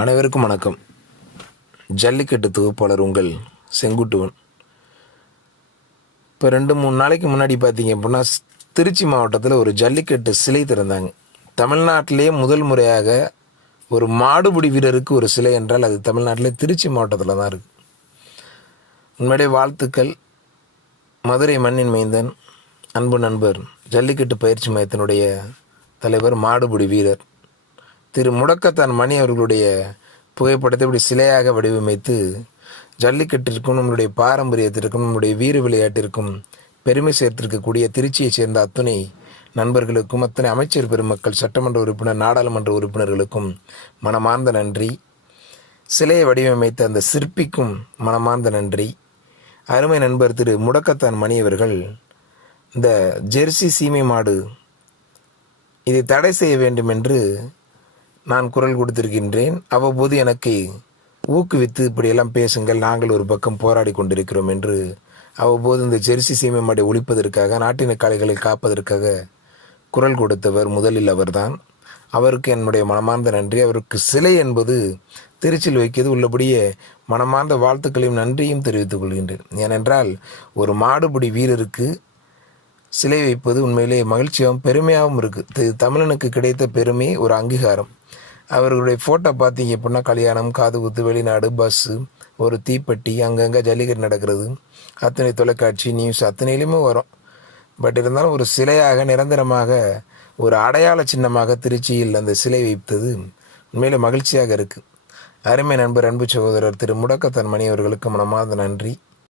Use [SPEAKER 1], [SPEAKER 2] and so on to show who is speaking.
[SPEAKER 1] அனைவருக்கும் வணக்கம். ஜல்லிக்கட்டு தொகுப்பாளர் உங்கள் செங்குட்டுவன். இப்போ ரெண்டு மூணு நாளைக்கு முன்னாடி பார்த்தீங்க அப்படின்னா திருச்சி மாவட்டத்தில் ஒரு ஜல்லிக்கட்டு சிலை திறந்தாங்க. தமிழ்நாட்டிலே முதல் முறையாக ஒரு மாடுபிடி வீரருக்கு ஒரு சிலை என்றால் அது தமிழ்நாட்டிலே திருச்சி மாவட்டத்தில் தான் இருக்குது உண்மையுடைய வாழ்த்துக்கள். மதுரை மண்ணின் மைந்தன் அன்பு நண்பர் ஜல்லிக்கட்டு பயிற்சி மையத்தினுடைய தலைவர் மாடுபிடி வீரர். திரு முடக்கத்தான் மணி அவர்களுடைய புகைப்படத்தை இப்படி சிலையாக வடிவமைத்து ஜல்லிக்கட்டிற்கும் நம்முடைய பாரம்பரியத்திற்கும் நம்முடைய வீர விளையாட்டிற்கும் பெருமை சேர்த்திருக்கக்கூடிய திருச்சியைச் சேர்ந்த அத்துணை நண்பர்களுக்கும் அத்தனை அமைச்சர் பெருமக்கள் சட்டமன்ற உறுப்பினர் நாடாளுமன்ற உறுப்பினர்களுக்கும் மனமார்ந்த நன்றி. சிலையை வடிவமைத்த அந்த சிற்பிக்கும் மனமார்ந்த நன்றி. அருமை நண்பர் திரு முடக்கத்தான் மணி அவர்கள் இந்த ஜெர்சி சீமை மாடு இதை தடை செய்ய வேண்டும் என்று நான் குரல் கொடுத்திருக்கின்றேன். அவ்வப்போது எனக்கு ஊக்குவித்து இப்படியெல்லாம் பேசுங்கள். நாங்கள் ஒரு பக்கம் போராடி கொண்டிருக்கிறோம் என்று அவ்வப்போது இந்த ஜெர்சி சீமை மாடை ஒழிப்பதற்காக நாட்டின காளைகளை காப்பதற்காக குரல் கொடுத்தவர் முதலில் அவர்தான். அவருக்கு என்னுடைய மனமார்ந்த நன்றி. அவருக்கு சிலை என்பது திருச்சியில் வைக்கிறது. உள்ளபடியே மனமார்ந்த வாழ்த்துக்களையும் நன்றியும் தெரிவித்துக் கொள்கின்றேன். ஏனென்றால் ஒரு மாடுபிடி வீரருக்கு சிலை வைப்பது உண்மையிலே மகிழ்ச்சியாகவும் பெருமையாகவும் இருக்குது தமிழனுக்கு கிடைத்த பெருமை ஒரு அங்கீகாரம். அவர்களுடைய ஃபோட்டோ பார்த்தீங்க அப்படின்னா கல்யாணம் காது குத்து வெளிநாடு பஸ்ஸு ஒரு தீப்பெட்டி அங்கங்கே ஜல்லிக்கட்டு நடக்கிறது. அத்தனை தொலைக்காட்சி நியூஸ் அத்தனையிலுமே வரும். பட் இருந்தாலும் ஒரு சிலையாக நிரந்தரமாக ஒரு அடையாள சின்னமாக திருச்சியில் அந்த சிலை வைத்தது உண்மையிலே மகிழ்ச்சியாக இருக்குது அருமை நண்பர் அன்பு சகோதரர் திரு. முடக்கத்தன் மணி அவர்களுக்கு மனமார்ந்த நன்றி.